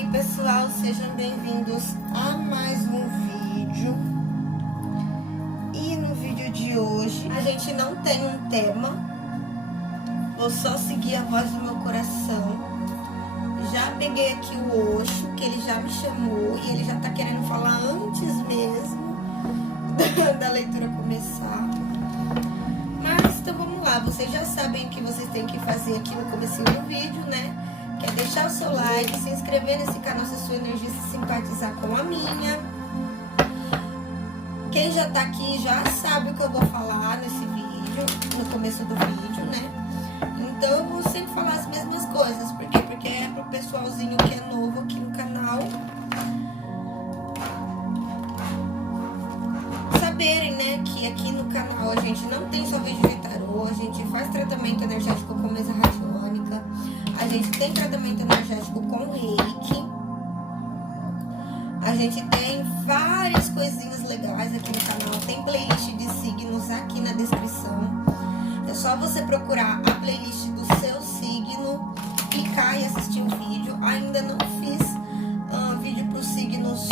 aí, pessoal, sejam bem-vindos a mais um vídeo. E no vídeo de hoje a gente não tem um tema, vou só seguir a voz do meu coração. Já peguei aqui o Osho, que ele já me chamou e ele já tá querendo falar antes mesmo da leitura começar. Mas então vamos lá, vocês já sabem o que vocês têm que fazer aqui no comecinho do vídeo, né? Que é deixar o seu like, se inscrever nesse canal se a sua energia se simpatizar com a minha. Quem já tá aqui já sabe o que eu vou falar nesse vídeo, no começo do vídeo, né? Então eu vou sempre falar as mesmas coisas. Por quê? Porque é pro pessoalzinho que é novo aqui no canal saberem, né, que aqui no canal a gente não tem só vídeo de tarô, a gente faz tratamento energético com mesa radiônica, a gente tem tratamento energético com reiki, a gente tem várias coisinhas legais aqui no canal, tem playlist de signos aqui na descrição, é só você procurar a playlist do seu signo, clicar e assistir o vídeo. Ainda não fiz vídeo para os signos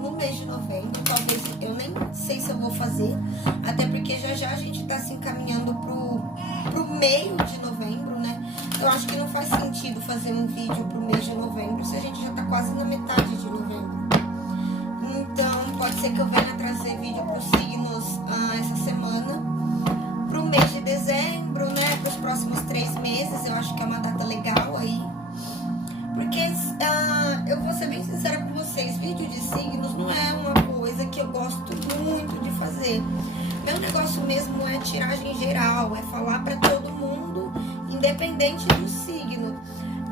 no mês de novembro, talvez, eu nem sei se eu vou fazer, até porque já a gente tá se encaminhando pro meio de novembro, né? Eu acho que não faz sentido fazer um vídeo pro mês de novembro, se a gente já tá quase na metade de novembro. Então, pode ser que eu venha trazer vídeo pros signos essa semana, pro mês de dezembro, né? Pros próximos 3 meses, eu acho que é uma data legal aí. Porque eu vou ser bem sincera com vocês, vídeo de signos não é uma coisa que eu gosto muito de fazer. Meu negócio mesmo é tiragem geral, é falar pra todo mundo, independente do signo.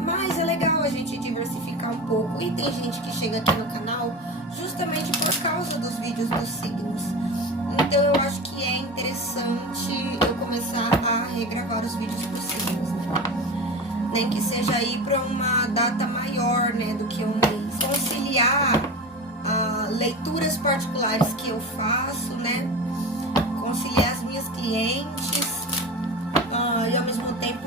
Mas é legal a gente diversificar um pouco. E tem gente que chega aqui no canal justamente por causa dos vídeos dos signos. Então eu acho que é interessante eu começar a regravar os vídeos dos signos, né? Nem que seja aí para uma data maior, né, do que um mês. Conciliar leituras particulares que eu faço, né? Conciliar as minhas clientes e ao mesmo tempo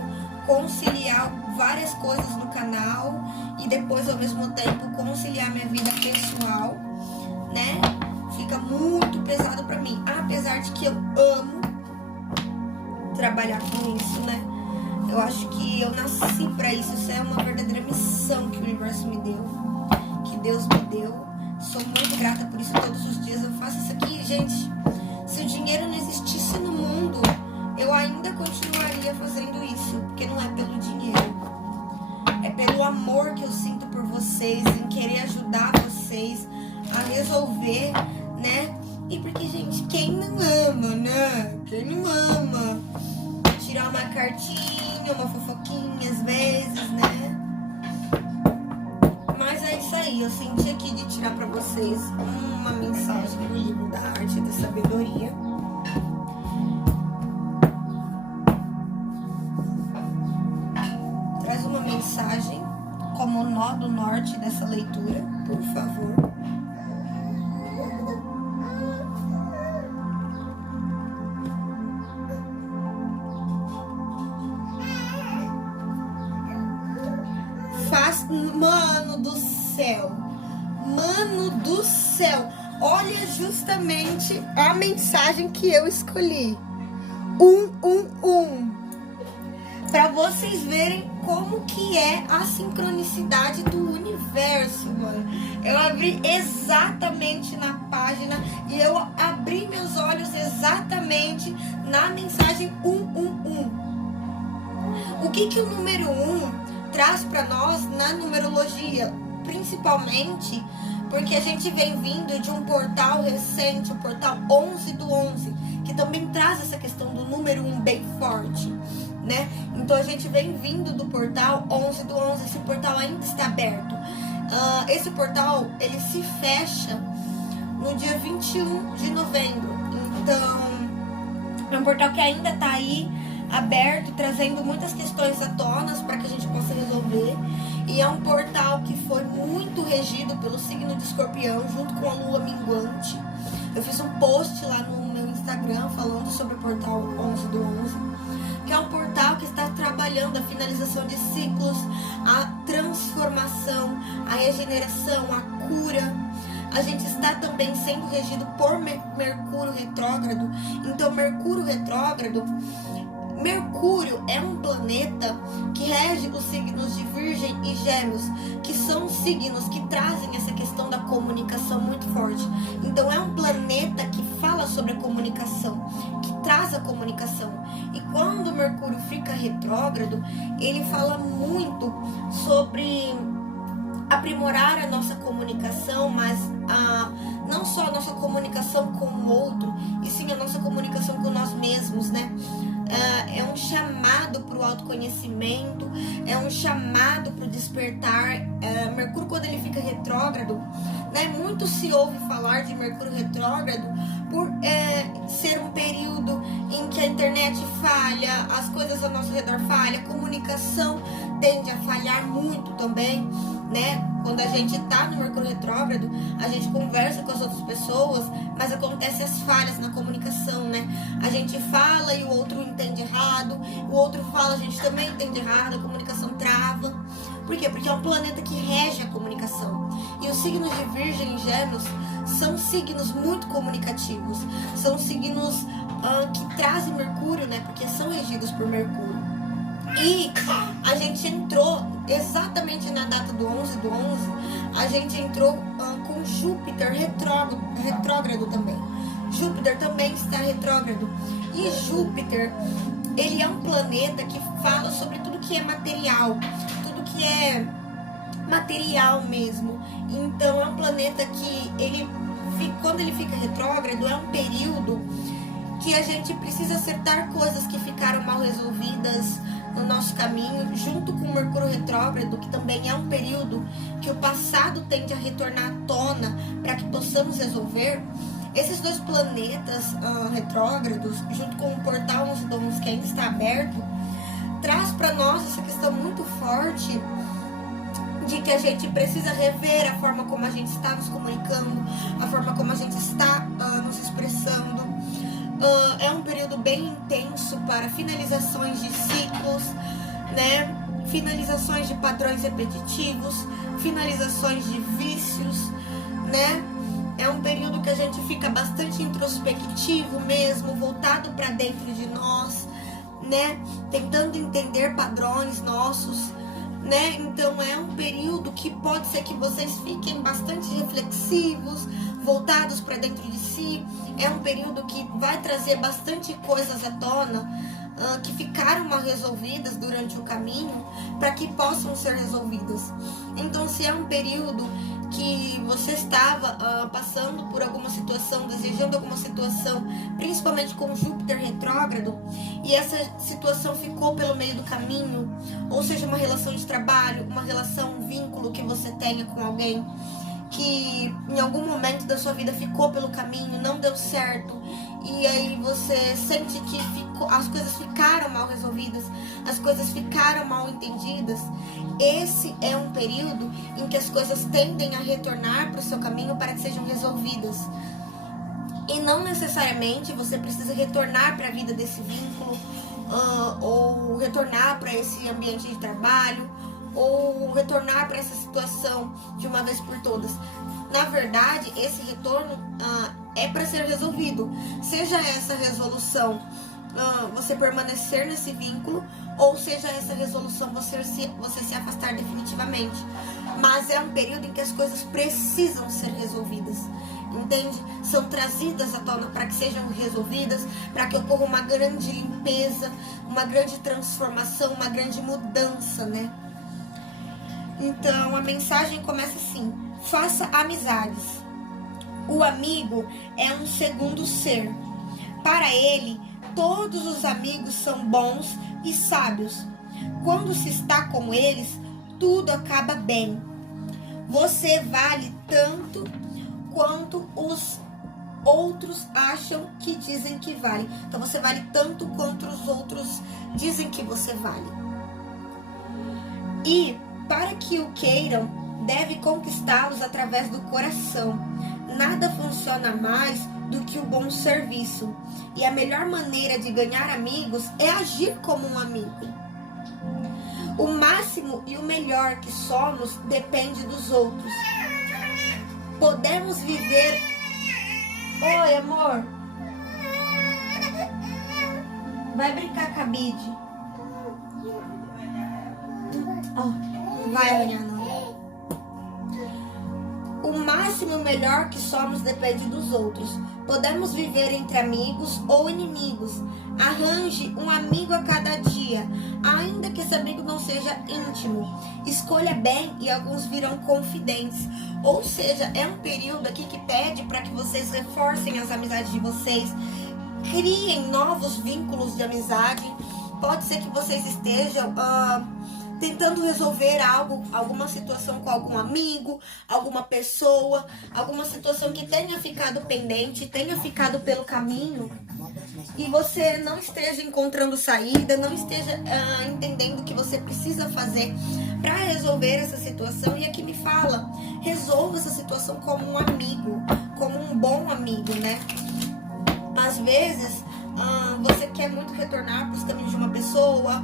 conciliar várias coisas no canal e depois ao mesmo tempo conciliar minha vida pessoal, né? Fica muito pesado para mim, apesar de que eu amo trabalhar com isso, né? Eu acho que eu nasci pra isso. Isso é uma verdadeira missão que o universo me deu, que Deus me deu. Sou muito grata por isso. Todos os dias eu faço isso aqui, gente. Se o dinheiro não existisse no mundo, eu ainda continuaria fazendo isso, porque não é pelo dinheiro, é pelo amor que eu sinto por vocês, em querer ajudar vocês a resolver, né? E porque, gente, quem não ama, né? Quem não ama tirar uma cartinha, uma fofoquinha às vezes, né? Mas é isso aí, eu senti aqui de tirar pra vocês uma mensagem do livro da Arte da Sabedoria. Traz uma mensagem como nó do norte dessa leitura, por favor. Mano do céu, mano do céu, olha justamente a mensagem que eu escolhi, 111, para vocês verem como que é a sincronicidade do universo, mano. Eu abri exatamente na página e eu abri meus olhos exatamente na mensagem 111. O que o número 1 traz para nós na numerologia, principalmente porque a gente vem vindo de um portal recente, o portal 11/11, que também traz essa questão do número 1 bem forte, né? Então a gente vem vindo do portal 11/11, esse portal ainda está aberto. Esse portal, ele se fecha no dia 21 de novembro, então é um portal que ainda está aí aberto, trazendo muitas questões à tona para que a gente possa resolver. E é um portal que foi muito regido pelo signo de Escorpião, junto com a lua minguante. Eu fiz um post lá no meu Instagram falando sobre o portal 11/11, que é um portal que está trabalhando a finalização de ciclos, a transformação, a regeneração, a cura. A gente está também sendo regido por Mercúrio retrógrado. Então, Mercúrio retrógrado, Mercúrio é um planeta que rege os signos de Virgem e Gêmeos, que são signos que trazem essa questão da comunicação muito forte. Então, é um planeta que fala sobre a comunicação, que traz a comunicação. E quando Mercúrio fica retrógrado, ele fala muito sobre aprimorar a nossa comunicação, mas não só a nossa comunicação com o outro, e sim a nossa comunicação com nós mesmos, né? É um chamado para o autoconhecimento, é um chamado para o despertar. Mercúrio, quando ele fica retrógrado, né? Muito se ouve falar de Mercúrio retrógrado por ser um período em que a internet falha, as coisas ao nosso redor falham, a comunicação tende a falhar muito também, né? Quando a gente tá no Mercúrio retrógrado, a gente conversa com as outras pessoas, mas acontecem as falhas na comunicação, né? A gente fala e o outro entende errado, o outro fala, a gente também entende errado, a comunicação trava. Por quê? Porque é um planeta que rege a comunicação. E os signos de Virgem e Gêmeos são signos muito comunicativos, são signos que trazem Mercúrio, né? Porque são regidos por Mercúrio. E a gente entrou exatamente na data do 11/11, a gente entrou com Júpiter retrógrado também. Júpiter também está retrógrado. E Júpiter, ele é um planeta que fala sobre tudo que é material, tudo que é material mesmo. Então é um planeta que quando ele fica retrógrado, é um período que a gente precisa acertar coisas que ficaram mal resolvidas no nosso caminho, junto com o Mercúrio retrógrado, que também é um período que o passado tende a retornar à tona para que possamos resolver. Esses dois planetas retrógrados, junto com o portal 11/11 que ainda está aberto, traz para nós essa questão muito forte de que a gente precisa rever a forma como a gente está nos comunicando, a forma como a gente está nos expressando. É um período bem intenso para finalizações de ciclos, né? Finalizações de padrões repetitivos, finalizações de vícios, né? É um período que a gente fica bastante introspectivo mesmo, voltado para dentro de nós, né? Tentando entender padrões nossos, né? Então é um período que pode ser que vocês fiquem bastante reflexivos, voltados para dentro de si. É um período que vai trazer bastante coisas à tona que ficaram mal resolvidas durante o caminho, para que possam ser resolvidas. Então, se é um período que você estava passando por alguma situação, desejando alguma situação, principalmente com Júpiter retrógrado, e essa situação ficou pelo meio do caminho, ou seja, uma relação de trabalho, uma relação, um vínculo que você tenha com alguém, que em algum momento da sua vida ficou pelo caminho, não deu certo, e aí você sente que as coisas ficaram mal resolvidas, as coisas ficaram mal entendidas. Esse é um período em que as coisas tendem a retornar para o seu caminho para que sejam resolvidas. E não necessariamente você precisa retornar para a vida desse vínculo, ou retornar para esse ambiente de trabalho, ou retornar para essa situação de uma vez por todas. Na verdade, esse retorno é para ser resolvido. Seja essa resolução você permanecer nesse vínculo, ou seja essa resolução você se afastar definitivamente. Mas é um período em que as coisas precisam ser resolvidas, entende? São trazidas à tona para que sejam resolvidas, para que ocorra uma grande limpeza, uma grande transformação, uma grande mudança, né? Então, a mensagem começa assim: faça amizades. O amigo é um segundo ser. Para ele, todos os amigos são bons e sábios. Quando se está com eles, tudo acaba bem. Você vale tanto quanto os outros acham que dizem que vale. Então, você vale tanto quanto os outros dizem que você vale. E para que o queiram, deve conquistá-los através do coração. Nada funciona mais do que o bom serviço. E a melhor maneira de ganhar amigos é agir como um amigo. O máximo e o melhor que somos depende dos outros. Podemos viver... Oi, amor. Vai brincar com a Bide. Oh, vai arranhar, não. O máximo e o melhor que somos depende dos outros. Podemos viver entre amigos ou inimigos. Arranje um amigo a cada dia, ainda que esse amigo não seja íntimo. Escolha bem e alguns virão confidentes. Ou seja, é um período aqui que pede para que vocês reforcem as amizades de vocês, criem novos vínculos de amizade. Pode ser que vocês estejam tentando resolver algo, alguma situação com algum amigo, alguma pessoa, alguma situação que tenha ficado pendente, tenha ficado pelo caminho, e você não esteja encontrando saída, não esteja entendendo o que você precisa fazer para resolver essa situação. E aqui me fala, resolva essa situação como um amigo, como um bom amigo, né? Às vezes, você quer muito retornar para os caminhos de uma pessoa,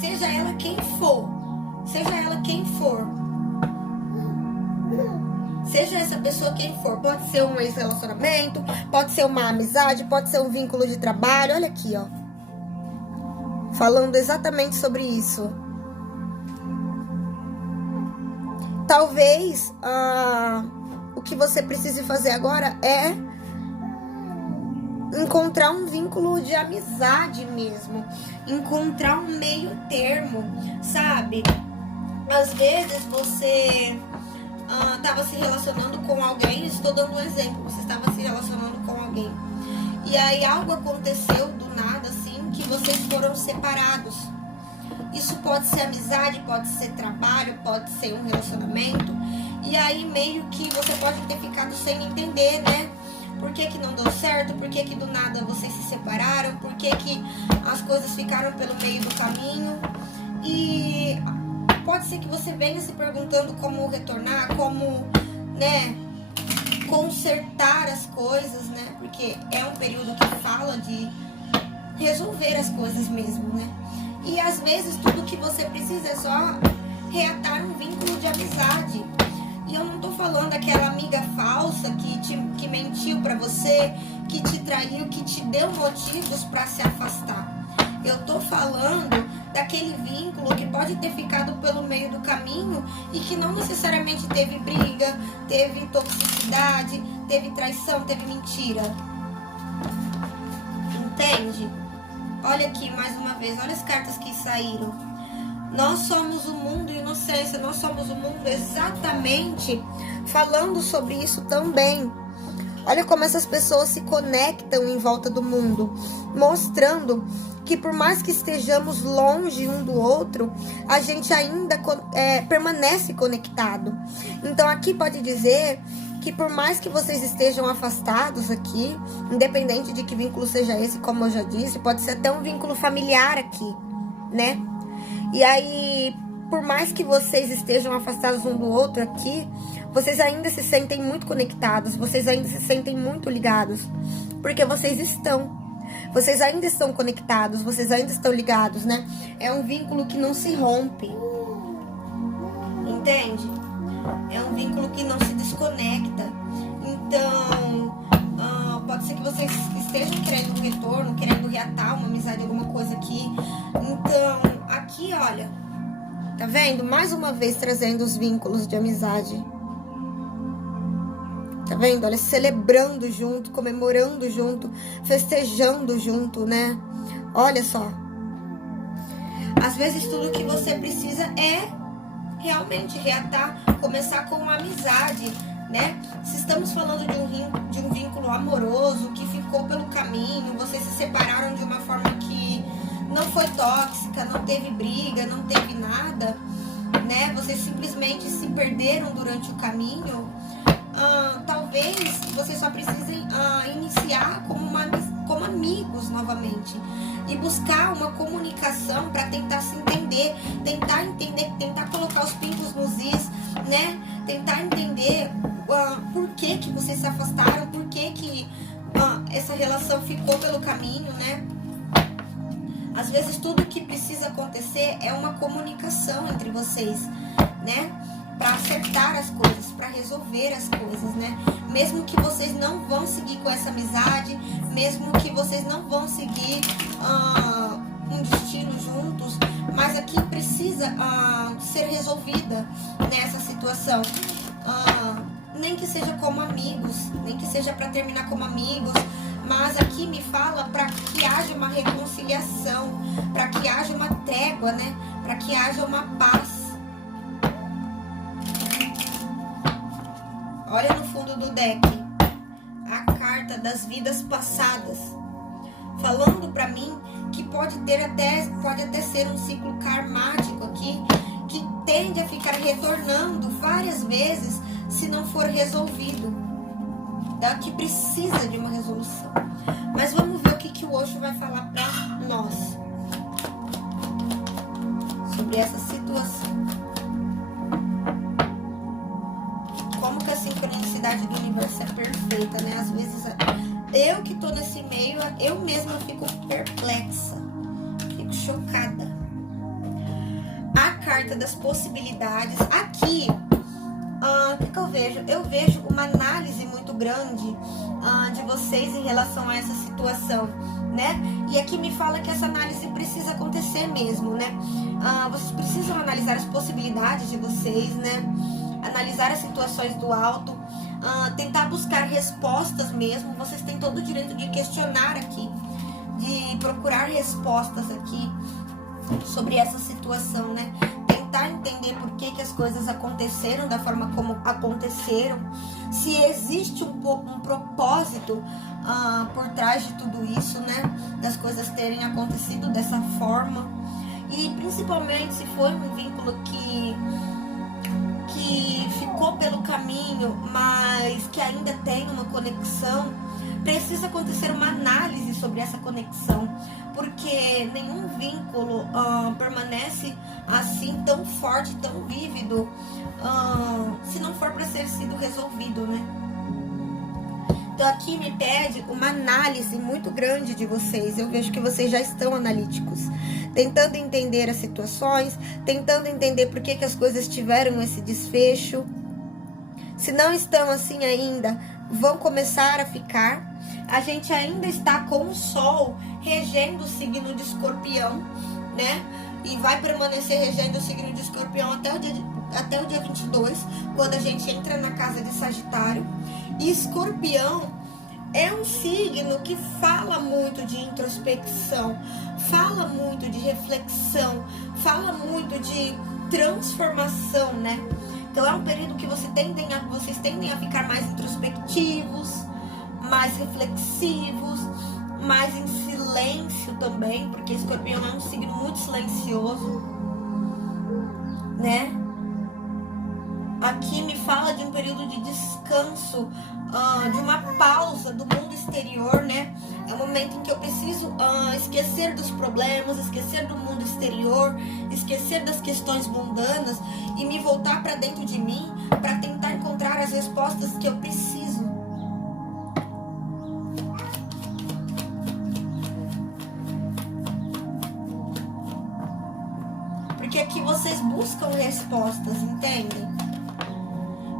seja ela quem for, seja essa pessoa quem for, pode ser um ex-relacionamento, pode ser uma amizade, pode ser um vínculo de trabalho. Olha aqui, ó, falando exatamente sobre isso. Talvez o que você precise fazer agora é encontrar um vínculo de amizade mesmo, encontrar um meio termo, sabe? Às vezes você estava se relacionando com alguém, estou dando um exemplo, você estava se relacionando com alguém, e aí algo aconteceu do nada, assim, que vocês foram separados. Isso pode ser amizade, pode ser trabalho, pode ser um relacionamento, e aí meio que você pode ter ficado sem entender, né? Por que que não deu certo? Por que que do nada vocês se separaram? Por que que as coisas ficaram pelo meio do caminho? E pode ser que você venha se perguntando como retornar, como, né, consertar as coisas, né? Porque é um período que fala de resolver as coisas mesmo, né? E às vezes tudo que você precisa é só reatar um vínculo de amizade. E eu não tô falando daquela amiga falsa que mentiu pra você, que te traiu, que te deu motivos pra se afastar. Eu tô falando daquele vínculo que pode ter ficado pelo meio do caminho e que não necessariamente teve briga, teve toxicidade, teve traição, teve mentira. Entende? Olha aqui mais uma vez, olha as cartas que saíram. Nós somos o mundo, inocência, nós somos o mundo, exatamente falando sobre isso também. Olha como essas pessoas se conectam em volta do mundo, mostrando que por mais que estejamos longe um do outro, a gente ainda permanece conectado. Então aqui pode dizer que por mais que vocês estejam afastados aqui, independente de que vínculo seja esse, como eu já disse, pode ser até um vínculo familiar aqui, né? E aí, por mais que vocês estejam afastados um do outro aqui, vocês ainda se sentem muito conectados, vocês ainda se sentem muito ligados, porque vocês ainda estão conectados, vocês ainda estão ligados, né? É um vínculo que não se rompe, entende? É um vínculo que não se desconecta. Então, pode ser que vocês estejam querendo um retorno, querendo reatar uma amizade, alguma coisa aqui. Então, aqui, olha, tá vendo? Mais uma vez trazendo os vínculos de amizade. Tá vendo? Olha, celebrando junto, comemorando junto, festejando junto, né? Olha só. Às vezes tudo que você precisa é realmente reatar, começar com uma amizade, né? Se estamos falando de um vínculo amoroso que ficou pelo caminho, vocês se separaram de uma forma que não foi tóxica, não teve briga, não teve nada, né? Vocês simplesmente se perderam durante o caminho. Talvez vocês só precisem iniciar como amigos novamente e buscar uma comunicação para tentar se entender, tentar colocar os pingos nos is, né? Tentar entender por que vocês se afastaram, por que essa relação ficou pelo caminho, né? Às vezes tudo que precisa acontecer é uma comunicação entre vocês, né? Para acertar as coisas, para resolver as coisas, né? Mesmo que vocês não vão seguir com essa amizade, mesmo que vocês não vão seguir um destino juntos, mas aqui precisa ser resolvida nessa situação. Nem que seja como amigos, nem que seja para terminar como amigos, mas aqui me fala para que haja uma reconciliação, para que haja uma trégua, né? Para que haja uma paz. Olha no fundo do deck, a carta das vidas passadas, falando para mim que pode até ser um ciclo karmático aqui, que tende a ficar retornando várias vezes se não for resolvido. Então, que precisa de uma resolução. Mas vamos ver o que o Osho vai falar para nós sobre essa situação. Como que a sincronicidade do universo é perfeita, né? Às vezes, eu que tô nesse meio, eu mesma fico perplexa, fico chocada. A carta das possibilidades. Aqui, o que eu vejo? Eu vejo uma análise muito grande de vocês em relação a essa situação, né? E aqui me fala que essa análise precisa acontecer mesmo, né? Vocês precisam analisar as possibilidades de vocês, né? Analisar as situações do alto, tentar buscar respostas mesmo. Vocês têm todo o direito de questionar aqui, de procurar respostas aqui sobre essa situação, né? Tentar entender por que as coisas aconteceram da forma como aconteceram, se existe um propósito por trás de tudo isso, né? Das coisas terem acontecido dessa forma. E principalmente se foi um vínculo que ficou pelo caminho, mas que ainda tem uma conexão, precisa acontecer uma análise sobre essa conexão, porque nenhum vínculo permanece assim tão forte, tão vívido, se não for para ser sido resolvido, né? Então aqui me pede uma análise muito grande de vocês. Eu vejo que vocês já estão analíticos, tentando entender as situações, tentando entender por que as coisas tiveram esse desfecho. Se não estão assim ainda, vão começar a ficar. A gente ainda está com o Sol regendo o signo de Escorpião, né? E vai permanecer regendo o signo de Escorpião até o dia 22, quando a gente entra na casa de Sagitário. E Escorpião é um signo que fala muito de introspecção, fala muito de reflexão, fala muito de transformação, né? Então é um período que vocês tendem a ficar mais introspectivos, mais reflexivos, mais em silêncio também, porque Escorpião é um signo muito silencioso, né? Aqui me fala de um período de descanso, de uma pausa do mundo exterior, né? É um momento em que eu preciso esquecer dos problemas, esquecer do mundo exterior, esquecer das questões mundanas e me voltar para dentro de mim para tentar encontrar as respostas que eu preciso. Porque aqui vocês buscam respostas, entendem?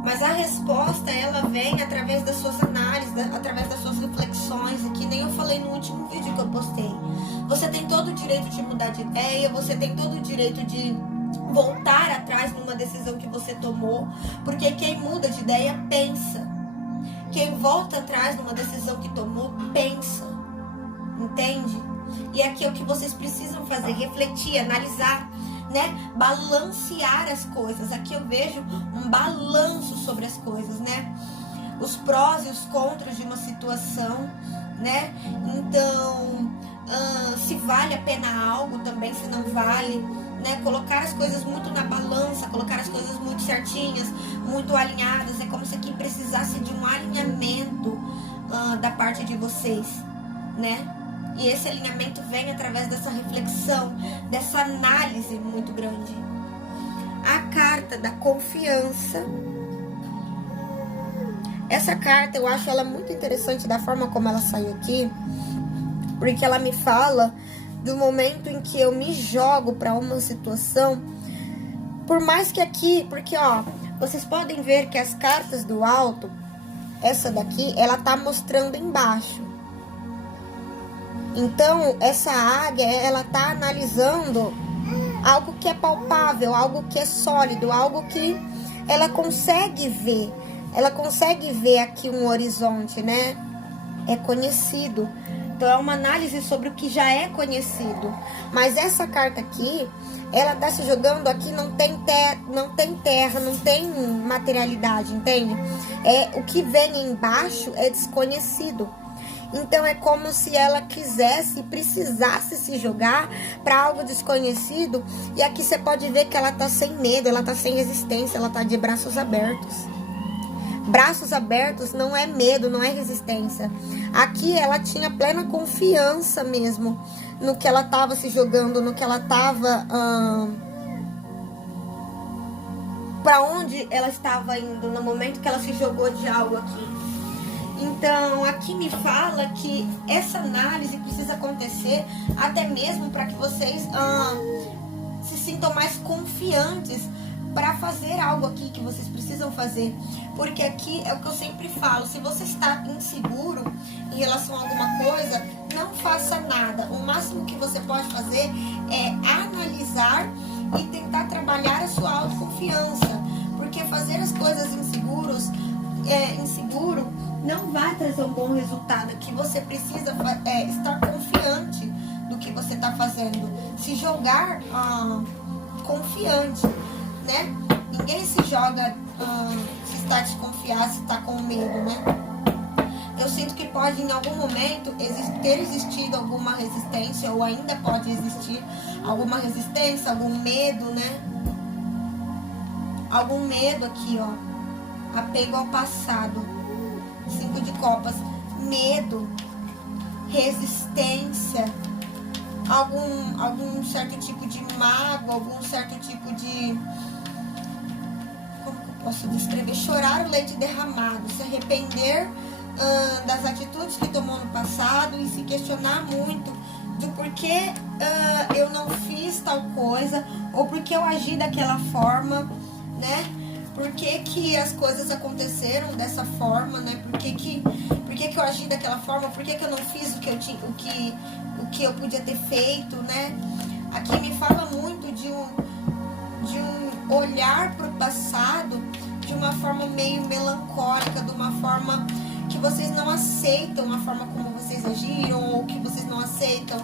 Mas a resposta, ela vem através das suas análises, através das suas reflexões, e que nem eu falei no último vídeo que eu postei. Você tem todo o direito de mudar de ideia, você tem todo o direito de voltar atrás numa decisão que você tomou, porque quem muda de ideia pensa. Quem volta atrás numa decisão que tomou, pensa. Entende? E aqui é o que vocês precisam fazer, refletir, analisar, né? Balancear as coisas. Aqui eu vejo um balanço sobre as coisas, né? Os prós e os contras de uma situação, né? Então, se vale a pena algo também, se não vale, né? Colocar as coisas muito na balança, colocar as coisas muito certinhas, muito alinhadas. É como se aqui precisasse de um alinhamento da parte de vocês, né? E esse alinhamento vem através dessa reflexão, dessa análise muito grande. A carta da confiança. Essa carta, eu acho ela muito interessante da forma como ela saiu aqui, porque ela me fala do momento em que eu me jogo para uma situação, por mais que aqui, porque ó, vocês podem ver que as cartas do alto, essa daqui, ela tá mostrando embaixo. Então, essa águia, ela tá analisando algo que é palpável, algo que é sólido, algo que ela consegue ver. Ela consegue ver aqui um horizonte, né? É conhecido. Então, é uma análise sobre o que já é conhecido. Mas essa carta aqui, ela tá se jogando aqui, não tem terra, não tem materialidade, entende? O que vem embaixo é desconhecido. Então é como se ela quisesse, precisasse se jogar para algo desconhecido. E aqui você pode ver que ela tá sem medo, ela tá sem resistência, ela tá de braços abertos. Braços abertos não é medo, não é resistência. Aqui ela tinha plena confiança mesmo no que ela tava se jogando, no que ela tava... para onde ela estava indo no momento que ela se jogou de algo aqui. Então, aqui me fala que essa análise precisa acontecer até mesmo para que vocês se sintam mais confiantes para fazer algo aqui que vocês precisam fazer. Porque aqui é o que eu sempre falo, se você está inseguro em relação a alguma coisa, não faça nada. O máximo que você pode fazer é analisar e tentar trabalhar a sua autoconfiança. Porque fazer as coisas inseguro não vai trazer um bom resultado. Aqui você precisa estar confiante do que você está fazendo. Se jogar confiante, né? Ninguém se joga se está desconfiado, se está com medo, né? Eu sinto que pode em algum momento ter existido alguma resistência, ou ainda pode existir alguma resistência, algum medo, né? Algum medo aqui, ó. Apego ao passado. 5 de copas. Medo. Resistência. Algum certo tipo de mágoa. Algum certo tipo de... Como que eu posso descrever? Chorar o leite derramado. Se arrepender das atitudes que tomou no passado. E se questionar muito do porquê eu não fiz tal coisa. Ou porque eu agi daquela forma, né? Por que as coisas aconteceram dessa forma, né? Por que eu agi daquela forma? Por que eu não fiz o que eu podia ter feito, né? Aqui me fala muito de um olhar para o passado de uma forma meio melancólica, de uma forma que vocês não aceitam a forma como vocês agiram, ou que vocês não aceitam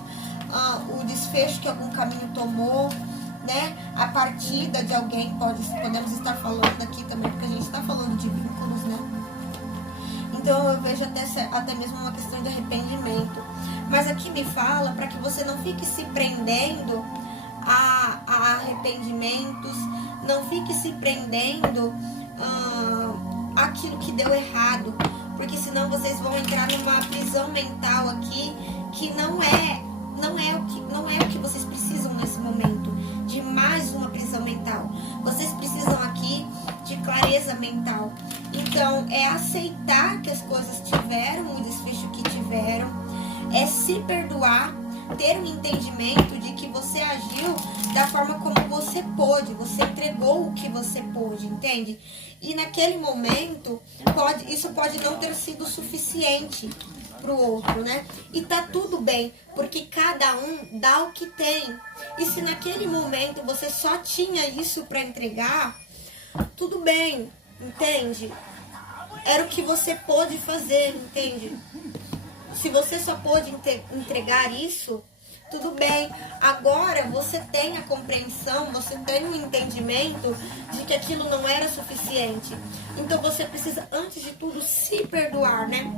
o desfecho que algum caminho tomou, né? A partida de alguém, podemos estar falando aqui também, porque a gente está falando de vínculos, né? Então eu vejo até mesmo uma questão de arrependimento. Mas aqui me fala para que você não fique se prendendo a arrependimentos, não fique se prendendo àquilo que deu errado, porque senão vocês vão entrar numa prisão mental aqui que não é o que vocês precisam nesse momento, de mais uma prisão mental. Vocês precisam aqui de clareza mental. Então, é aceitar que as coisas tiveram o desfecho que tiveram, é se perdoar, ter um entendimento de que você agiu da forma como você pôde, você entregou o que você pôde, entende? E naquele momento, isso pode não ter sido suficiente pro outro, né? E tá tudo bem, porque cada um dá o que tem. E se naquele momento você só tinha isso para entregar, tudo bem, entende? Era o que você pôde fazer, entende? Se você só pôde entregar isso, tudo bem. Agora você tem a compreensão, você tem o entendimento de que aquilo não era suficiente. Então você precisa, antes de tudo, se perdoar, né?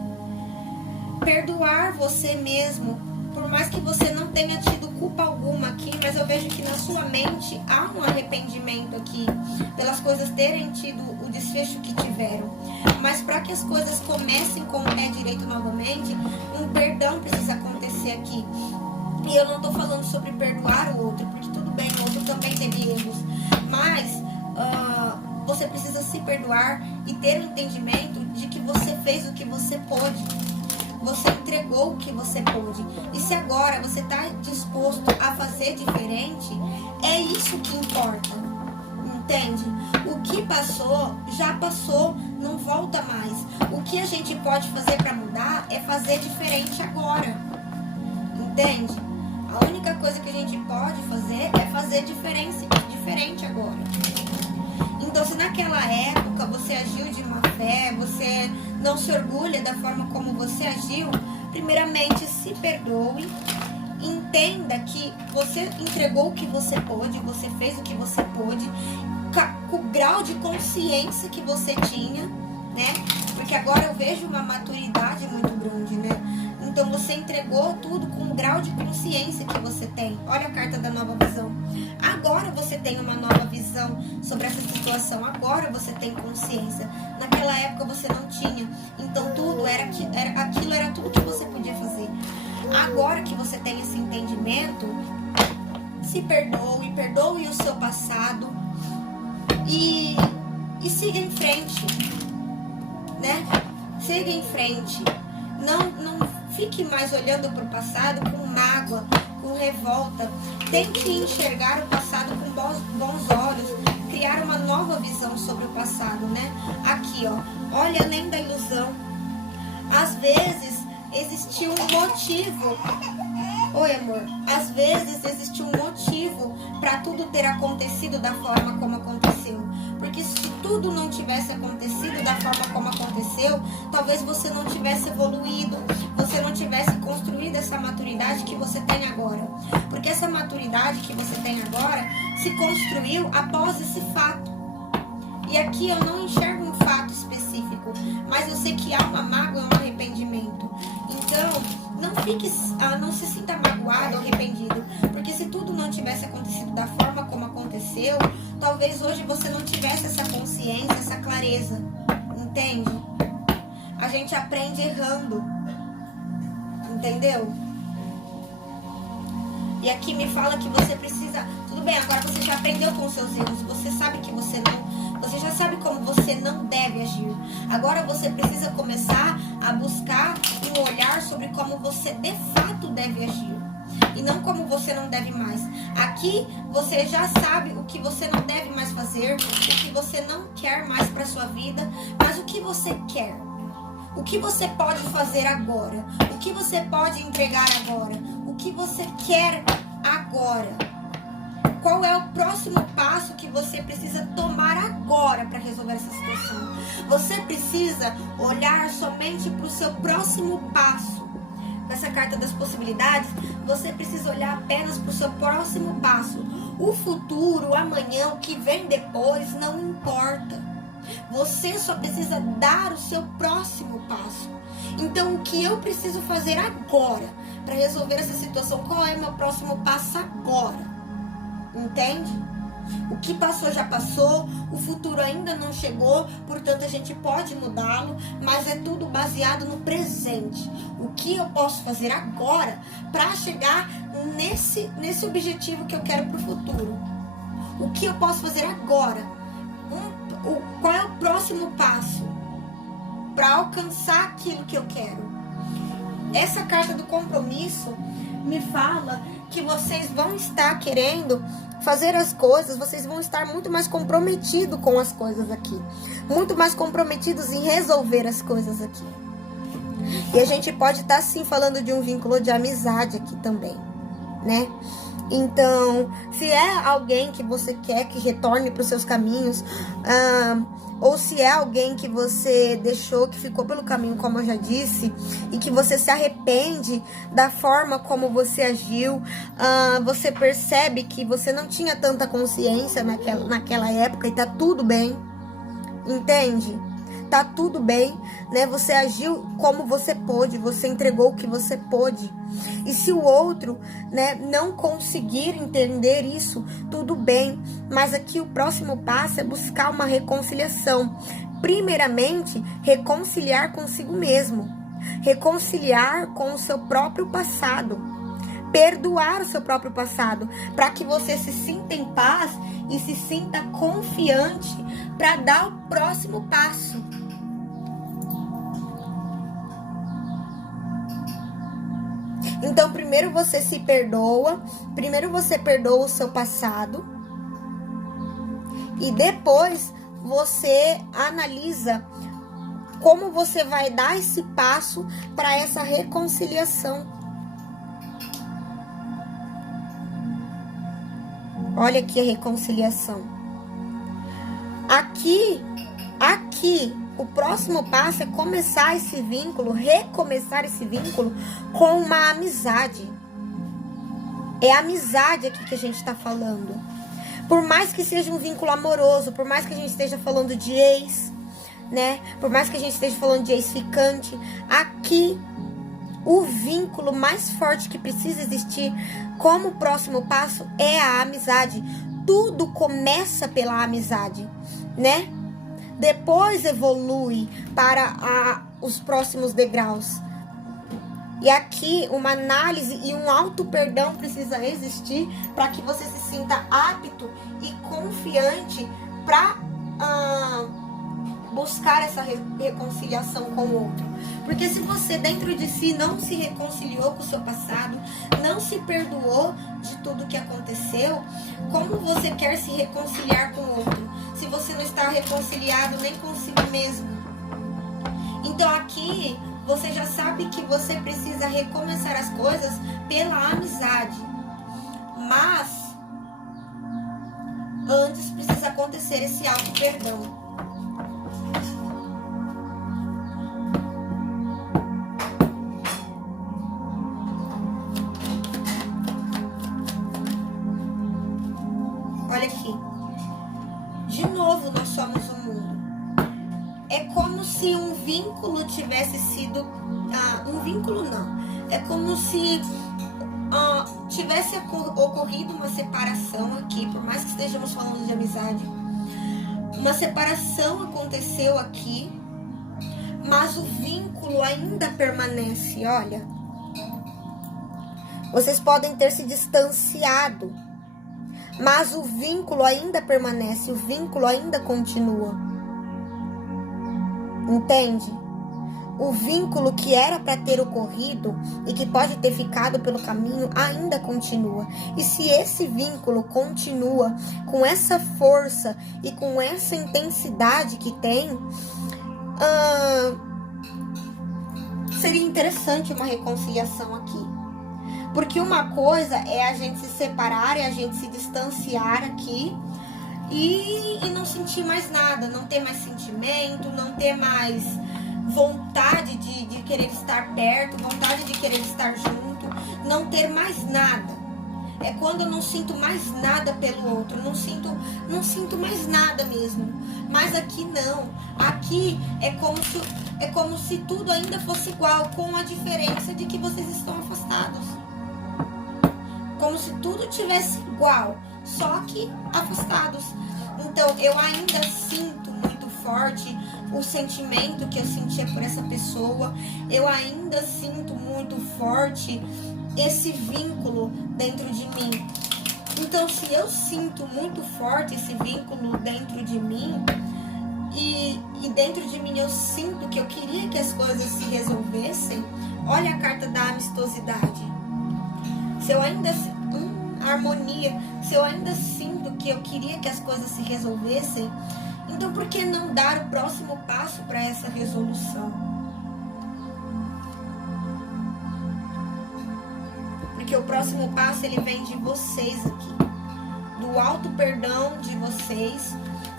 Perdoar você mesmo, por mais que você não tenha tido culpa alguma aqui, mas eu vejo que na sua mente há um arrependimento aqui, pelas coisas terem tido o desfecho que tiveram. Mas para que as coisas comecem com o pé direito novamente, um perdão precisa acontecer aqui. E eu não tô falando sobre perdoar o outro, porque tudo bem, o outro também teve erros, mas você precisa se perdoar e ter o entendimento de que você fez o que você pôde. você entregou o que você pôde. E se agora você está disposto a fazer diferente, é isso que importa. Entende? O que passou, já passou, não volta mais. O que a gente pode fazer para mudar é fazer diferente agora. Entende? A única coisa que a gente pode fazer é fazer diferente agora. Então, se naquela época você agiu de má fé, você não se orgulha da forma como você agiu, primeiramente se perdoe, entenda que você entregou o que você pôde, você fez o que você pôde, com o grau de consciência que você tinha, né? Porque agora eu vejo uma maturidade muito grande, né? Então você entregou tudo com o grau de consciência que você tem. Olha a carta da nova visão. Agora você tem uma nova visão sobre essa situação. Agora você tem consciência. Naquela época você não tinha. Então tudo aquilo era tudo que você podia fazer. Agora que você tem esse entendimento, se perdoe o seu passado e siga em frente, né? Siga em frente. Não fique mais olhando para o passado com mágoa, com revolta. Tente enxergar o passado com bons olhos, criar uma nova visão sobre o passado, né? Aqui, ó, olha além da ilusão. Às vezes existiu um motivo. Oi, amor. Às vezes existiu um motivo para tudo ter acontecido da forma como aconteceu. Porque se tudo não tivesse acontecido da forma como aconteceu, talvez você não tivesse evoluído, você não tivesse construído essa maturidade que você tem agora. Porque essa maturidade que você tem agora se construiu após esse fato. E aqui eu não enxergo um fato específico, mas eu sei que há uma mágoa e um arrependimento. Então, não se sinta magoado ou arrependido, porque se tudo não tivesse acontecido da forma como aconteceu, talvez hoje você não tivesse essa consciência, essa clareza, entende? A gente aprende errando, entendeu? E aqui me fala que você precisa, tudo bem, agora você já aprendeu com os seus erros, você sabe que você já sabe como você não deve agir. Agora você precisa começar a buscar um olhar sobre como você de fato deve agir. E não como você não deve mais. Aqui você já sabe o que você não deve mais fazer, o que você não quer mais para sua vida, mas o que você quer. O que você pode fazer agora? O que você pode entregar agora? O que você quer agora? Qual é o próximo passo que você precisa tomar agora para resolver essa situação? Você precisa olhar somente para o seu próximo passo. Com essa carta das possibilidades, você precisa olhar apenas para o seu próximo passo. O futuro, o amanhã, o que vem depois, não importa. Você só precisa dar o seu próximo passo. Então, o que eu preciso fazer agora para resolver essa situação? Qual é o meu próximo passo agora? Entende? O que passou já passou, o futuro ainda não chegou, portanto a gente pode mudá-lo, mas é tudo baseado no presente. O que eu posso fazer agora para chegar nesse objetivo que eu quero para o futuro? O que eu posso fazer agora? Qual é o próximo passo para alcançar aquilo que eu quero? Essa carta do compromisso me fala que vocês vão estar querendo fazer as coisas, vocês vão estar muito mais comprometidos com as coisas aqui. Muito mais comprometidos em resolver as coisas aqui. E a gente pode estar sim falando de um vínculo de amizade aqui também, né? Então, se é alguém que você quer que retorne para os seus caminhos, ou se é alguém que você deixou, que ficou pelo caminho, como eu já disse, e que você se arrepende da forma como você agiu, você percebe que você não tinha tanta consciência naquela época e tá tudo bem, entende? Tá tudo bem, né? Você agiu como você pôde, você entregou o que você pôde. E se o outro, né, não conseguir entender isso, tudo bem. Mas aqui o próximo passo é buscar uma reconciliação. Primeiramente, reconciliar consigo mesmo. Reconciliar com o seu próprio passado. Perdoar o seu próprio passado, para que você se sinta em paz e se sinta confiante para dar o próximo passo. Então, primeiro você se perdoa, primeiro você perdoa o seu passado, e depois você analisa como você vai dar esse passo para essa reconciliação. Olha aqui a reconciliação. Aqui, o próximo passo é começar esse vínculo, recomeçar esse vínculo com uma amizade. É amizade aqui que a gente está falando. Por mais que seja um vínculo amoroso, por mais que a gente esteja falando de ex, né? Por mais que a gente esteja falando de ex-ficante, aqui o vínculo mais forte que precisa existir como próximo passo é a amizade. Tudo começa pela amizade, né? Depois evolui para os próximos degraus. E aqui uma análise e um auto-perdão precisa existir para que você se sinta apto e confiante para buscar essa reconciliação com o outro. Porque se você dentro de si não se reconciliou com o seu passado, não se perdoou de tudo que aconteceu, como você quer se reconciliar com o outro? Se você não está reconciliado nem consigo mesmo. Então aqui você já sabe que você precisa recomeçar as coisas pela amizade. Mas antes precisa acontecer esse auto-perdão. Olha aqui. De novo nós somos o mundo. É como se um vínculo tivesse sido... um vínculo não. É como se tivesse ocorrido uma separação aqui, por mais que estejamos falando de amizade. Uma separação aconteceu aqui, mas o vínculo ainda permanece, olha. Vocês podem ter se distanciado, mas o vínculo ainda permanece, o vínculo ainda continua. Entende? O vínculo que era para ter ocorrido e que pode ter ficado pelo caminho ainda continua. E se esse vínculo continua com essa força e com essa intensidade que tem, seria interessante uma reconciliação aqui. Porque uma coisa é a gente se separar e a gente se distanciar aqui e não sentir mais nada, não ter mais sentimento, não ter mais vontade de querer estar perto, vontade de querer estar junto, não ter mais nada. É quando eu não sinto mais nada pelo outro, não sinto mais nada mesmo. Mas aqui não. Aqui é como se tudo ainda fosse igual, com a diferença de que vocês estão afastados. Como se tudo tivesse igual, só que afastados. Então, eu ainda sinto muito forte o sentimento que eu sentia por essa pessoa. Eu ainda sinto muito forte esse vínculo dentro de mim. Então, se eu sinto muito forte esse vínculo dentro de mim, e dentro de mim eu sinto que eu queria que as coisas se resolvessem, olha a carta da amistosidade. Se eu ainda harmonia, se eu ainda sinto que eu queria que as coisas se resolvessem, então por que não dar o próximo passo para essa resolução? Porque o próximo passo ele vem de vocês aqui, do auto perdão de vocês,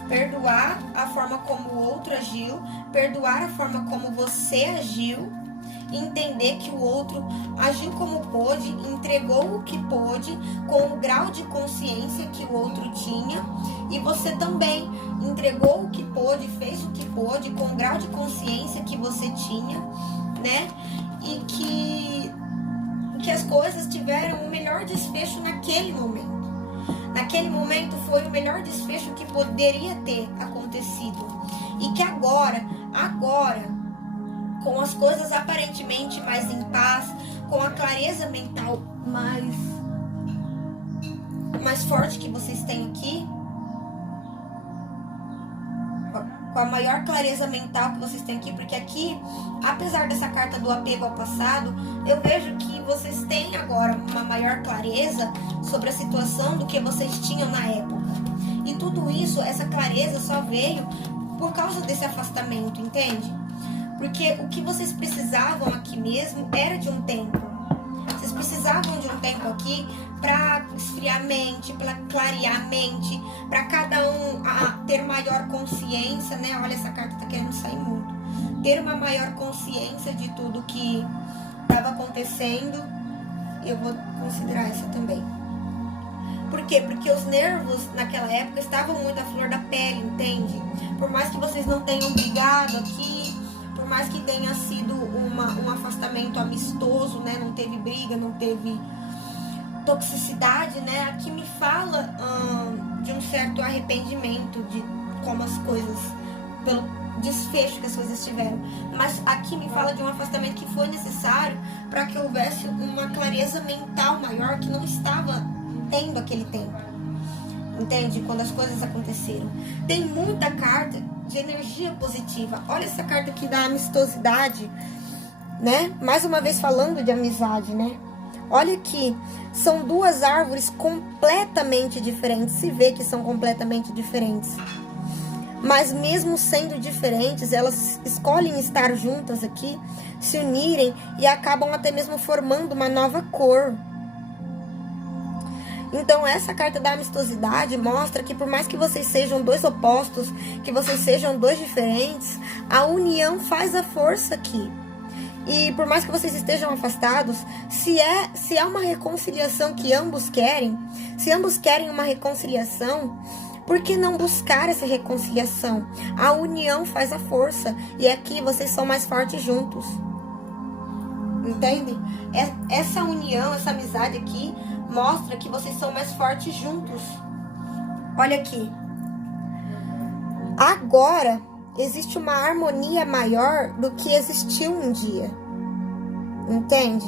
perdoar a forma como o outro agiu, perdoar a forma como você agiu, entender que o outro agiu como pôde, entregou o que pôde, com o grau de consciência que o outro tinha, e você também entregou o que pôde, fez o que pôde, com o grau de consciência que você tinha, né? E que as coisas tiveram o melhor desfecho naquele momento. Naquele momento foi o melhor desfecho que poderia ter acontecido. E que agora, com as coisas aparentemente mais em paz, com a clareza mental mais forte que vocês têm aqui, com a maior clareza mental que vocês têm aqui, porque aqui, apesar dessa carta do apego ao passado, eu vejo que vocês têm agora uma maior clareza sobre a situação do que vocês tinham na época. E tudo isso, essa clareza só veio por causa desse afastamento, entende? Porque o que vocês precisavam aqui mesmo era de um tempo. Vocês precisavam de um tempo aqui para esfriar a mente, para clarear a mente, para cada um ter maior consciência, né? Olha, essa carta tá querendo sair muito. Ter uma maior consciência de tudo que estava acontecendo. Eu vou considerar essa também. Por quê? Porque os nervos naquela época estavam muito à flor da pele, entende? Por mais que vocês não tenham brigado aqui, por mais que tenha sido um afastamento amistoso, né? Não teve briga, não teve toxicidade, né? Aqui me fala de um certo arrependimento de como as coisas, pelo desfecho que as coisas tiveram. Mas aqui me fala de um afastamento que foi necessário para que houvesse uma clareza mental maior que não estava tendo aquele tempo. Entende? Quando as coisas aconteceram. Tem muita carta de energia positiva. Olha essa carta aqui da amistosidade, né? Mais uma vez falando de amizade, né? Olha aqui, são duas árvores completamente diferentes. Se vê que são completamente diferentes. Mas mesmo sendo diferentes, elas escolhem estar juntas aqui, se unirem e acabam até mesmo formando uma nova cor. Então essa carta da amistosidade mostra que por mais que vocês sejam dois opostos, que vocês sejam dois diferentes, a união faz a força aqui. E por mais que vocês estejam afastados, se é uma reconciliação que ambos querem, se ambos querem uma reconciliação, por que não buscar essa reconciliação? A união faz a força e aqui vocês são mais fortes juntos. Entende? Essa união, essa amizade aqui mostra que vocês são mais fortes juntos. Olha aqui. Agora existe uma harmonia maior do que existiu um dia. Entende?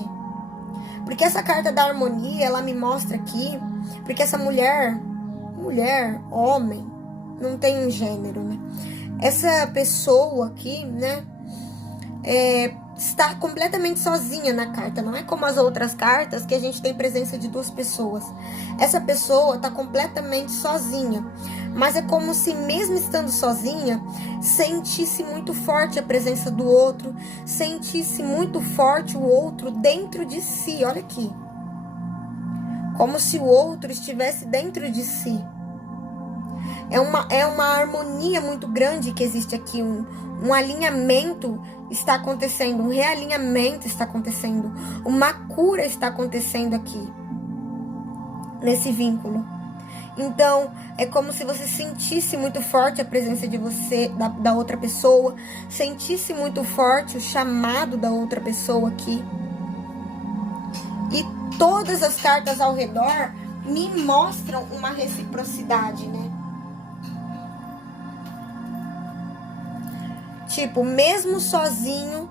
Porque essa carta da harmonia, ela me mostra aqui, porque essa mulher, homem, não tem um gênero, né? Essa pessoa aqui, né, está completamente sozinha na carta. Não é como as outras cartas que a gente tem presença de duas pessoas. Essa pessoa está completamente sozinha. Mas é como se mesmo estando sozinha, sentisse muito forte a presença do outro, sentisse muito forte o outro dentro de si. Olha aqui. Como se o outro estivesse dentro de si. É uma harmonia muito grande que existe aqui. Um alinhamento está acontecendo, um realinhamento está acontecendo, uma cura está acontecendo aqui, nesse vínculo. Então, é como se você sentisse muito forte a presença de você, da outra pessoa, sentisse muito forte o chamado da outra pessoa aqui. E todas as cartas ao redor me mostram uma reciprocidade, né? Tipo, mesmo sozinho,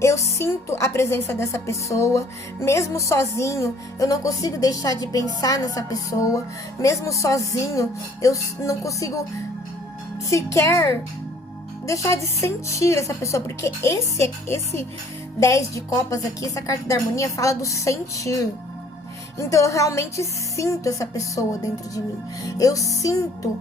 eu sinto a presença dessa pessoa. Mesmo sozinho, eu não consigo deixar de pensar nessa pessoa. Mesmo sozinho, eu não consigo sequer deixar de sentir essa pessoa. Porque esse 10 de copas aqui, essa carta da harmonia, fala do sentir. Então, eu realmente sinto essa pessoa dentro de mim. Eu sinto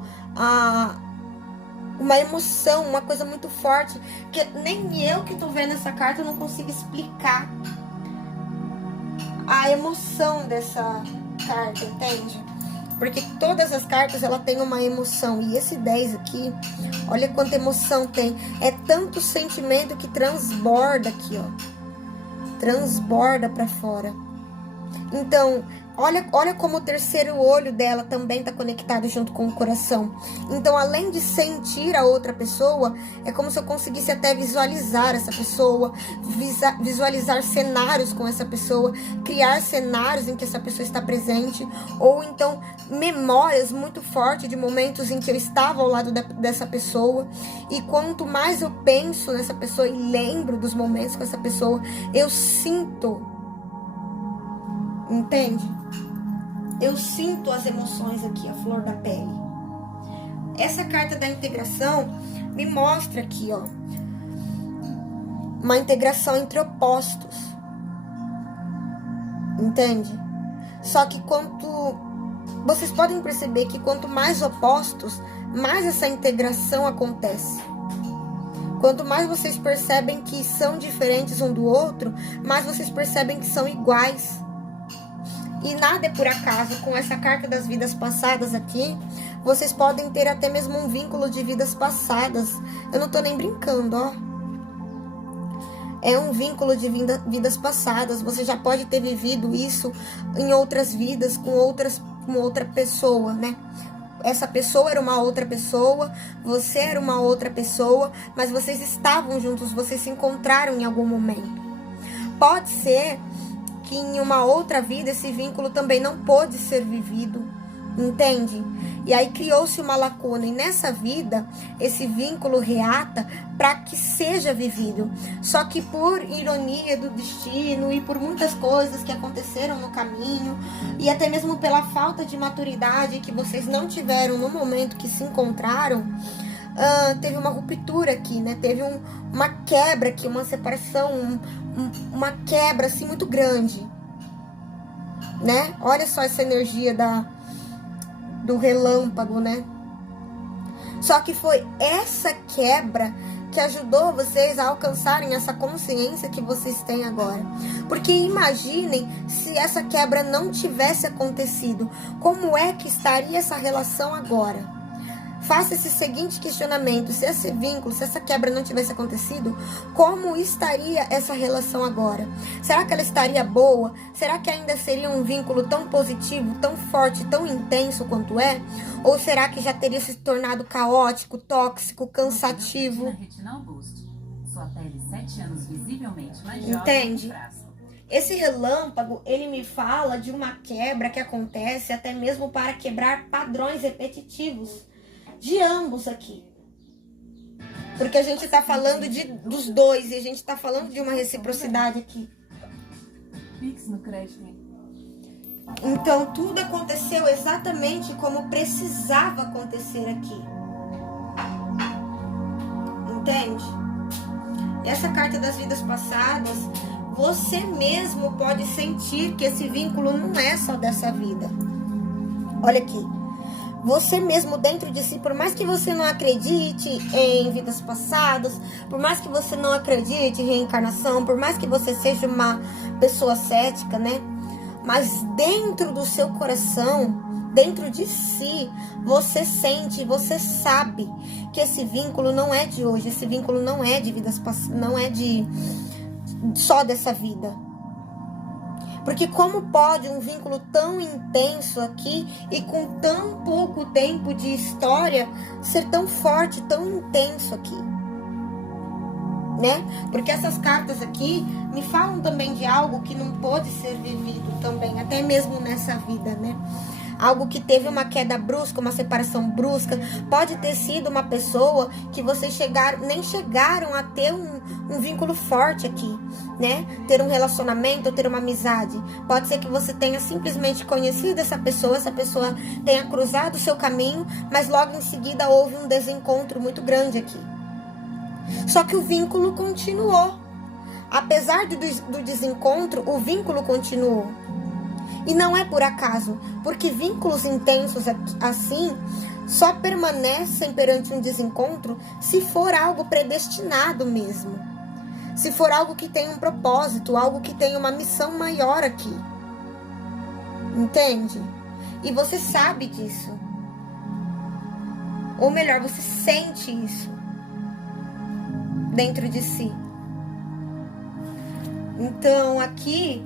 uma emoção, uma coisa muito forte, que nem eu que tô vendo essa carta, eu não consigo explicar a emoção dessa carta, entende? Porque todas as cartas, ela tem uma emoção, e esse 10 aqui, olha quanta emoção tem. É tanto sentimento que transborda aqui, ó. Transborda pra fora. Então, olha como o terceiro olho dela também está conectado junto com o coração. Então, além de sentir a outra pessoa, é como se eu conseguisse até visualizar essa pessoa, visualizar cenários com essa pessoa, criar cenários em que essa pessoa está presente, ou então memórias muito fortes de momentos em que eu estava ao lado dessa pessoa. E quanto mais eu penso nessa pessoa e lembro dos momentos com essa pessoa, eu sinto. Entende? Eu sinto as emoções aqui, a flor da pele. Essa carta da integração me mostra aqui, ó, uma integração entre opostos. Entende? Só que vocês podem perceber que quanto mais opostos, mais essa integração acontece. Quanto mais vocês percebem que são diferentes um do outro, mais vocês percebem que são iguais. E nada é por acaso. Com essa carta das vidas passadas aqui, vocês podem ter até mesmo um vínculo de vidas passadas. Eu não tô nem brincando, ó. É um vínculo de vidas passadas. Você já pode ter vivido isso em outras vidas com outra pessoa, né? Essa pessoa era uma outra pessoa, você era uma outra pessoa, mas vocês estavam juntos, vocês se encontraram em algum momento. Pode ser que em uma outra vida esse vínculo também não pôde ser vivido, entende? E aí criou-se uma lacuna, e nessa vida esse vínculo reata para que seja vivido. Só que por ironia do destino e por muitas coisas que aconteceram no caminho, e até mesmo pela falta de maturidade que vocês não tiveram no momento que se encontraram, teve uma ruptura aqui, né? Teve uma quebra aqui, uma separação, uma quebra assim muito grande, né? Olha só essa energia do relâmpago, né? Só que foi essa quebra que ajudou vocês a alcançarem essa consciência que vocês têm agora. Porque imaginem se essa quebra não tivesse acontecido, como é que estaria essa relação agora? Faça esse seguinte questionamento: se esse vínculo, se essa quebra não tivesse acontecido, como estaria essa relação agora? Será que ela estaria boa? Será que ainda seria um vínculo tão positivo, tão forte, tão intenso quanto é? Ou será que já teria se tornado caótico, tóxico, cansativo? Entende? Esse relâmpago, ele me fala de uma quebra que acontece até mesmo para quebrar padrões repetitivos de ambos aqui. Porque a gente tá falando dos dois, e a gente tá falando de uma reciprocidade aqui. Então tudo aconteceu exatamente como precisava acontecer aqui. Entende? Essa carta das vidas passadas, você mesmo pode sentir que esse vínculo não é só dessa vida. Olha aqui. Você mesmo dentro de si, por mais que você não acredite em vidas passadas, por mais que você não acredite em reencarnação, por mais que você seja uma pessoa cética, né? Mas dentro do seu coração, dentro de si, você sente, você sabe que esse vínculo não é de hoje, esse vínculo não é de vidas passadas, não é só dessa vida. Porque como pode um vínculo tão intenso aqui e com tão pouco tempo de história ser tão forte, tão intenso aqui? Né? Porque essas cartas aqui me falam também de algo que não pôde ser vivido também, até mesmo nessa vida, né? Algo que teve uma queda brusca, uma separação brusca. Pode ter sido uma pessoa que vocês nem chegaram a ter um vínculo forte aqui, né? Ter um relacionamento, ter uma amizade. Pode ser que você tenha simplesmente conhecido essa pessoa tenha cruzado o seu caminho, mas logo em seguida houve um desencontro muito grande aqui. Só que o vínculo continuou. Apesar do desencontro, o vínculo continuou. E não é por acaso, porque vínculos intensos assim só permanecem perante um desencontro se for algo predestinado mesmo. Se for algo que tem um propósito, algo que tem uma missão maior aqui. Entende? E você sabe disso. Ou melhor, você sente isso dentro de si. Então, aqui,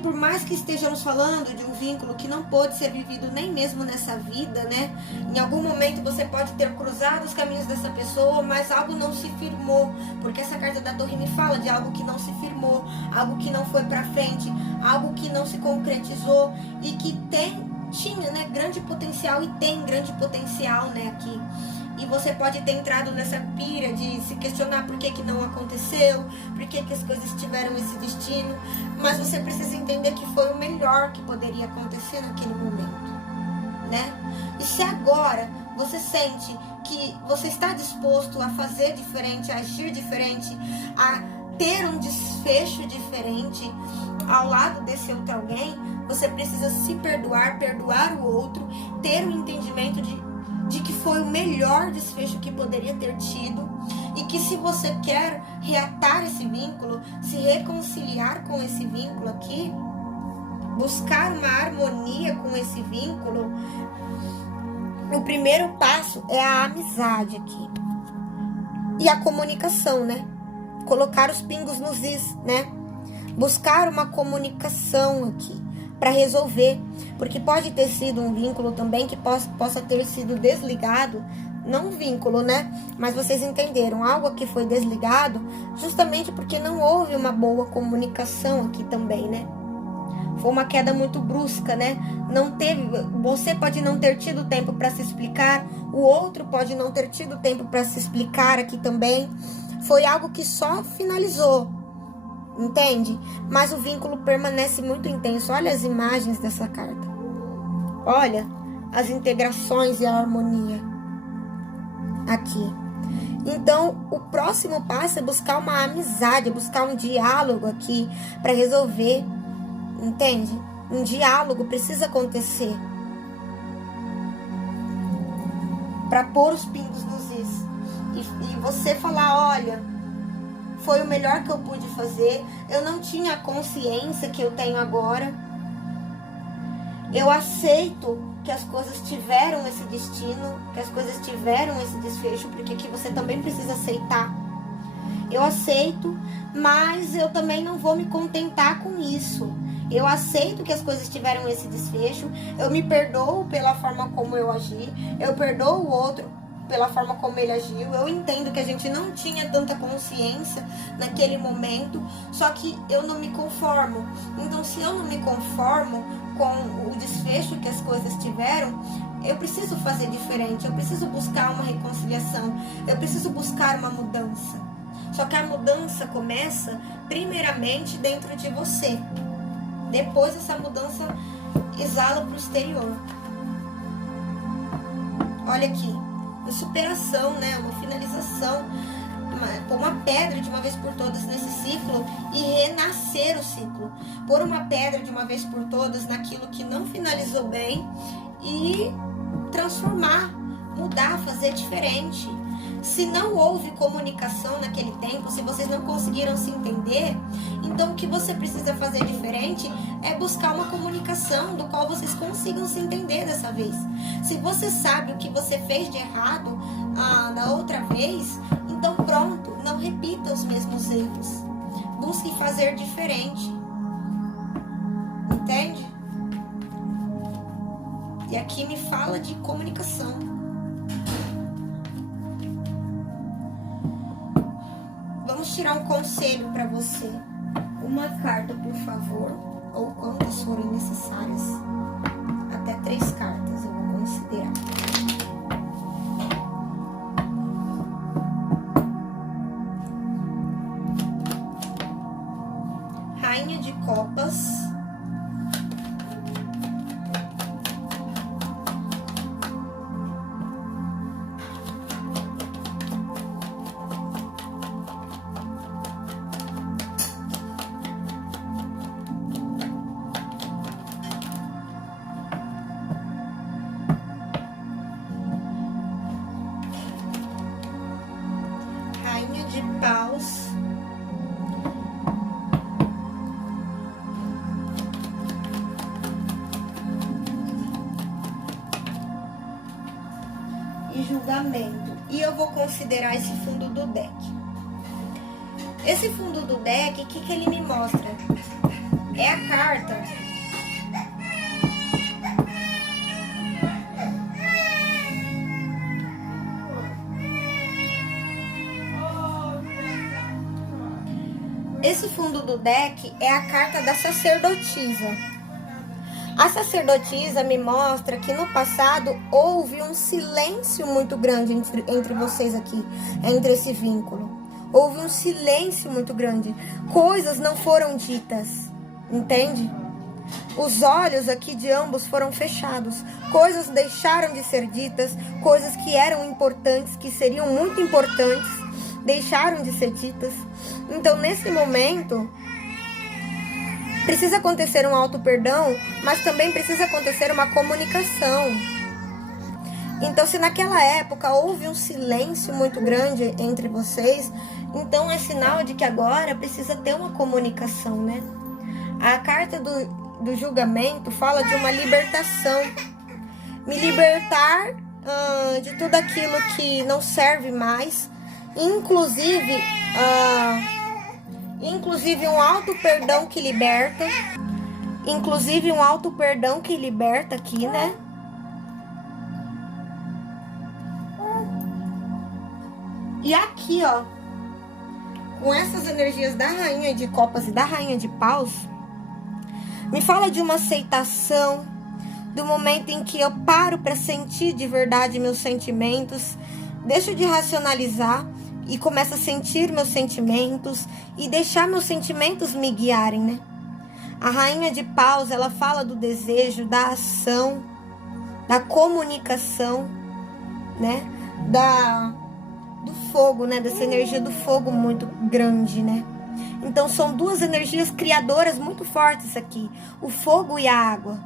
por mais que estejamos falando de um vínculo que não pôde ser vivido nem mesmo nessa vida, né? Em algum momento você pode ter cruzado os caminhos dessa pessoa, mas algo não se firmou. Porque essa carta da Torre me fala de algo que não se firmou, algo que não foi pra frente, algo que não se concretizou e que tinha, né, grande potencial e tem grande potencial, né, aqui. E você pode ter entrado nessa pira de se questionar por que não aconteceu, por que as coisas tiveram esse destino. Mas você precisa entender que foi o melhor que poderia acontecer naquele momento, né? E se agora você sente que você está disposto a fazer diferente, a agir diferente, a ter um desfecho diferente ao lado desse outro alguém, você precisa se perdoar, perdoar o outro, ter um entendimento de que foi o melhor desfecho que poderia ter tido, e que se você quer reatar esse vínculo, se reconciliar com esse vínculo aqui, buscar uma harmonia com esse vínculo, o primeiro passo é a amizade aqui. E a comunicação, né? Colocar os pingos nos is, né? Buscar uma comunicação aqui para resolver. Porque pode ter sido um vínculo também que possa ter sido desligado. Não um vínculo, né? Mas vocês entenderam. Algo que foi desligado justamente porque não houve uma boa comunicação aqui também, né? Foi uma queda muito brusca, né? Não teve, você pode não ter tido tempo para se explicar, o outro pode não ter tido tempo para se explicar aqui também. Foi algo que só finalizou, entende? Mas o vínculo permanece muito intenso. Olha as imagens dessa carta. Olha as integrações e a harmonia aqui. Então, o próximo passo é buscar uma amizade, buscar um diálogo aqui para resolver. Entende? Um diálogo precisa acontecer para pôr os pingos nos is. E você falar, olha, foi o melhor que eu pude fazer. Eu não tinha a consciência que eu tenho agora. Eu aceito que as coisas tiveram esse destino, que as coisas tiveram esse desfecho, porque aqui você também precisa aceitar. Eu aceito, mas eu também não vou me contentar com isso. Eu aceito que as coisas tiveram esse desfecho, eu me perdoo pela forma como eu agi, eu perdoo o outro pela forma como ele agiu, eu entendo que a gente não tinha tanta consciência naquele momento, só que eu não me conformo. Então, se eu não me conformo com o desfecho que as coisas tiveram, eu preciso fazer diferente, eu preciso buscar uma reconciliação, eu preciso buscar uma mudança. Só que a mudança começa primeiramente dentro de você. Depois essa mudança exala para o exterior. Olha aqui, uma superação, né? Uma finalização, pôr uma pedra de uma vez por todas nesse ciclo e renascer o ciclo. Pôr uma pedra de uma vez por todas naquilo que não finalizou bem e transformar, mudar, fazer diferente. Se não houve comunicação naquele tempo, se vocês não conseguiram se entender, então o que você precisa fazer diferente é buscar uma comunicação do qual vocês consigam se entender dessa vez. Se você sabe o que você fez de errado na outra vez, então pronto, não repita os mesmos erros. Busque fazer diferente. Entende? E aqui me fala de comunicação. Vamos tirar um conselho para você. Uma carta, por favor, ou quantas forem necessárias. Até 3 cartas eu vou considerar. Rainha de Copas. De paus. E julgamento. E eu vou considerar esse fundo do deck. Esse fundo do deck, o que ele me mostra? É a carta Esse fundo do deck é a carta da sacerdotisa. A sacerdotisa me mostra que no passado houve um silêncio muito grande entre vocês aqui, entre esse vínculo. Houve um silêncio muito grande. Coisas não foram ditas, entende? Os olhos aqui de ambos foram fechados. Coisas deixaram de ser ditas, coisas que eram importantes, que seriam muito importantes, deixaram de ser ditas. Então, nesse momento, precisa acontecer um auto-perdão, mas também precisa acontecer uma comunicação. Então, se naquela época houve um silêncio muito grande entre vocês, então é sinal de que agora precisa ter uma comunicação, né? A carta do julgamento fala de uma libertação. Me libertar de tudo aquilo que não serve mais, inclusive um auto-perdão que liberta. Inclusive um auto-perdão que liberta aqui, né? E aqui, ó, com essas energias da Rainha de Copas e da Rainha de Paus, me fala de uma aceitação, do momento em que eu paro para sentir de verdade meus sentimentos, deixo de racionalizar e começo a sentir meus sentimentos e deixar meus sentimentos me guiarem, né? A Rainha de Paus, ela fala do desejo, da ação, da comunicação, né? Do fogo, né? Dessa energia do fogo muito grande, né? Então são duas energias criadoras muito fortes aqui, o fogo e a água.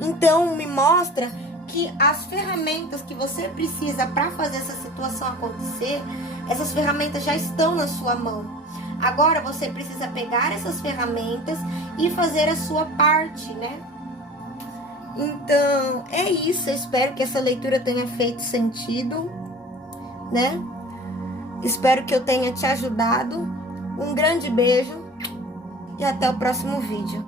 Então me mostra que as ferramentas que você precisa para fazer essa situação acontecer, essas ferramentas já estão na sua mão. Agora você precisa pegar essas ferramentas e fazer a sua parte, né? Então é isso, eu espero que essa leitura tenha feito sentido, né? Espero que eu tenha te ajudado. Um grande beijo e até o próximo vídeo.